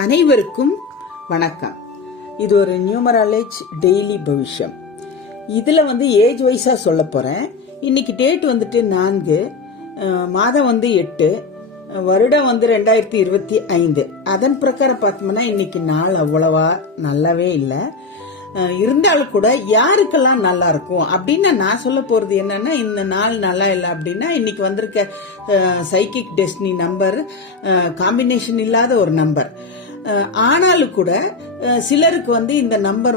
அனைவருக்கும் வணக்கம். இது ஒரு நியூமராலஜி டெய்லி பவிஷ்யம். இதுல ஏஜ் வைஸா சொல்ல போறேன். இன்னைக்கு டேட் 4, மாதம் 8, வருடம் 2025. அதன் பிரகாரம் பார்த்தோம்னா இன்னைக்கு நாள் அவ்வளவா நல்லாவே இல்லை. இருந்தாலும் கூட யாருக்கெல்லாம் நல்லா இருக்கும் அப்படின்னு நான் சொல்ல போறது என்னன்னா, இந்த நாள் நல்லா இல்லை அப்படின்னா இன்னைக்கு வந்திருக்க சைக்கிக் டெஸ்டினி நம்பர் காம்பினேஷன் இல்லாத ஒரு நம்பர். ஆனாலும் கூட சிலருக்கு இந்த நம்பர்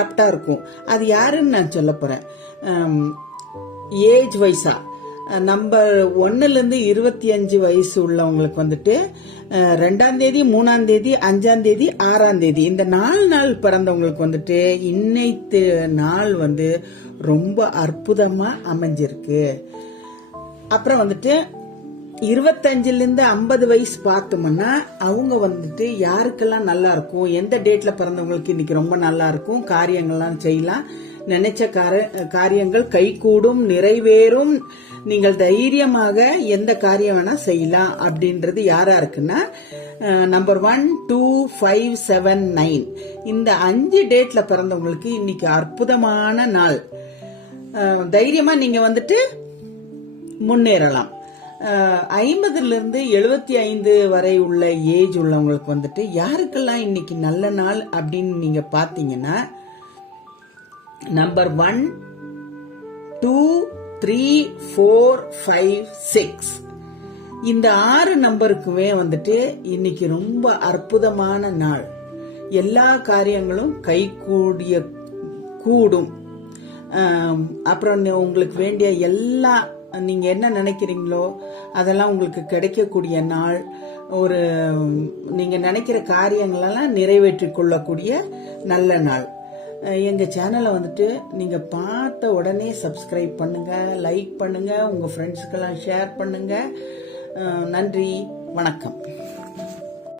ஆப்டா இருக்கும். அது யாருன்னு நான் சொல்ல போறேன். ஏஜ் வைஸா நம்பர் 1லிருந்து 25 வயசு உள்ளவங்களுக்கு 2ஆம் தேதி, 3ஆம் தேதி, 5ஆம் தேதி, 6ஆம் தேதி இந்த 4 நாள் பிறந்தவங்களுக்கு இன்னைத்து நாள் ரொம்ப அற்புதமா அமைஞ்சிருக்கு. அப்புறம் 25லிருந்து 50 வயசு பார்த்தோம்னா அவங்க யாருக்கெல்லாம் நல்லா இருக்கும், எந்த டேட்ல பிறந்தவங்களுக்கு இன்னைக்கு ரொம்ப நல்லா இருக்கும், காரியங்கள்லாம் செய்யலாம், நினைச்ச காரியங்கள் கைகூடும், நிறைவேறும், நீங்கள் தைரியமாக எந்த காரியம் வேணா செய்யலாம் அப்படின்றது யாரா இருக்குன்னா நம்பர் 1, 2, 5, 7, 9 இந்த 5 டேட்ல பிறந்தவங்களுக்கு இன்னைக்கு அற்புதமான நாள். தைரியமா நீங்க முன்னேறலாம். 50லிருந்து 75 வரை உள்ள ஏஜ் உள்ளவங்களுக்கு யாருக்கெல்லாம் இன்னைக்கு நல்ல நாள் அப்படின்னு நீங்க பாத்தீங்கன்னா நம்பர் 1, 2, 3, 4, 5, 6 இந்த 6 நம்பருக்குமே இன்னைக்கு ரொம்ப அற்புதமான நாள். எல்லா காரியங்களும் கூடும். அப்புறம் உங்களுக்கு வேண்டிய எல்லா நீங்க என்ன நினைக்கிறீங்களோ அதெல்லாம் உங்களுக்கு கிடைக்கக்கூடிய நாள். ஒரு நீங்க நினைக்கிற காரியங்களெல்லாம் நிறைவேற்றிக் கொள்ளக்கூடிய நல்ல நாள். எங்க சேனலை நீங்க பார்த்த உடனே சப்ஸ்கிரைப் பண்ணுங்க, லைக் பண்ணுங்க, உங்க ஃப்ரெண்ட்ஸ்க்கெல்லாம் ஷேர் பண்ணுங்க. நன்றி, வணக்கம்.